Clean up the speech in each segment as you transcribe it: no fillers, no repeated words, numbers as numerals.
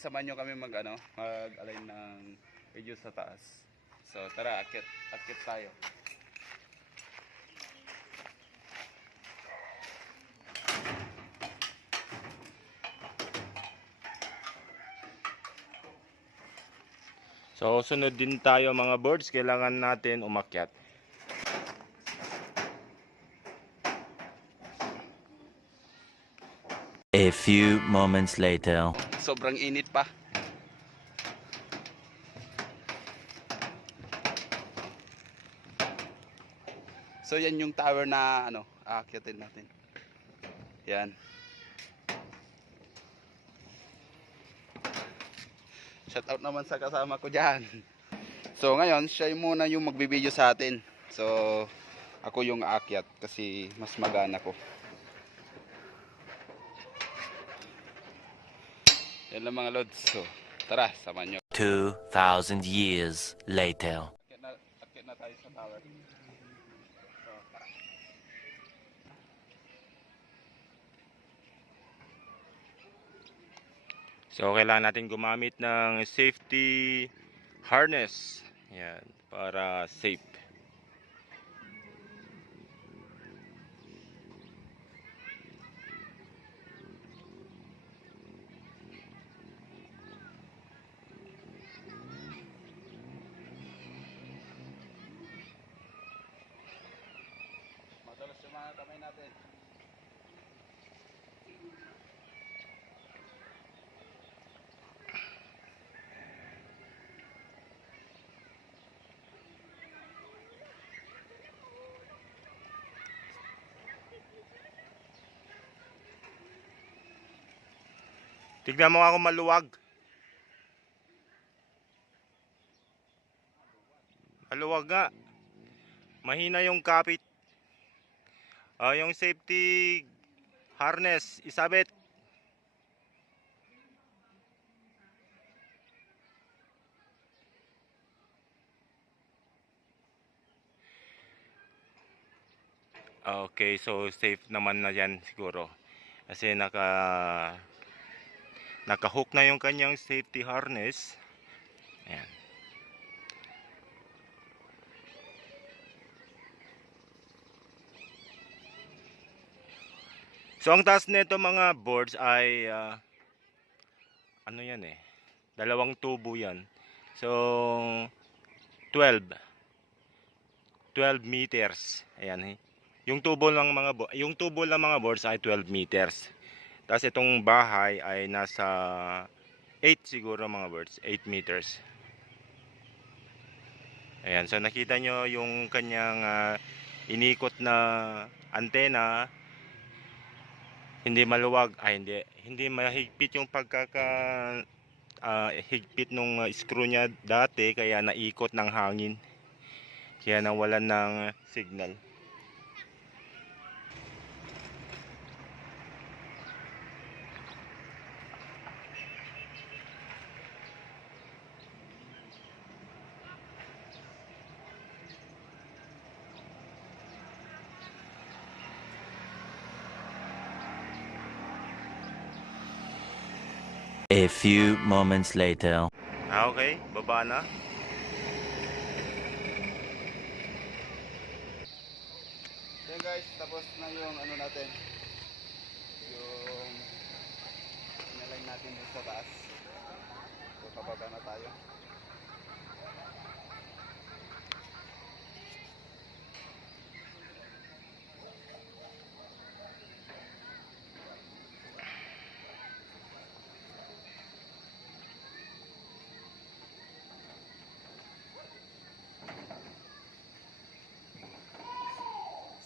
guys, samahan nyo kami mag-align ng video sa taas. So tara, akit tayo. So sunod din tayo mga boards, kailangan natin umakyat. A few moments later. Sobrang init pa. So yan yung tower na aakyatin natin. Yan. Shout out naman sa kasama ko diyan. So ngayon, siya muna yung magbibideo sa atin. So ako yung aakyat kasi mas magana ko. Yan lang mga lods. So tara, samahan nyo. 2,000 years later. Akyat na tayo sa tower. So tara. So kailangan natin gumamit ng safety harness. Yan, para safe. Madalas yung mga kamay natin. Tignan mo ako maluwag. Maluwag nga. Mahina yung kapit. Yung safety harness, isabit. Okay, so safe naman na yan siguro. Kasi naka-hook na yung kanyang safety harness. Ayan. So ang taas nito mga boards ay ano yan eh, dalawang tubo yan. So 12 meters. Ayan eh. Yung tubo ng mga boards ay 12 meters. Tapos itong bahay ay nasa 8 siguro mga boards, 8 meters. Ayan, so nakita nyo yung kanyang inikot na antena. Hindi maluwag, hindi mahigpit yung higpit nung screw niya dati, kaya naikot ng hangin. Kaya nawalan ng signal. A few moments later. Okay, baba na. So guys, tapos na yung natin. Yung inalign natin dun sa taas. So pababa na tayo.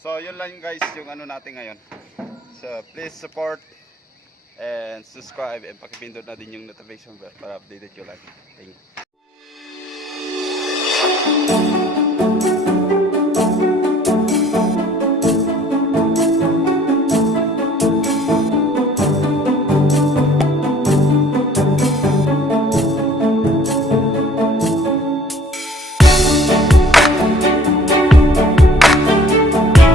So yun lang guys yung natin ngayon. So please support and subscribe and pakipindot na din yung notification bell para updated ko lagi. Thank you.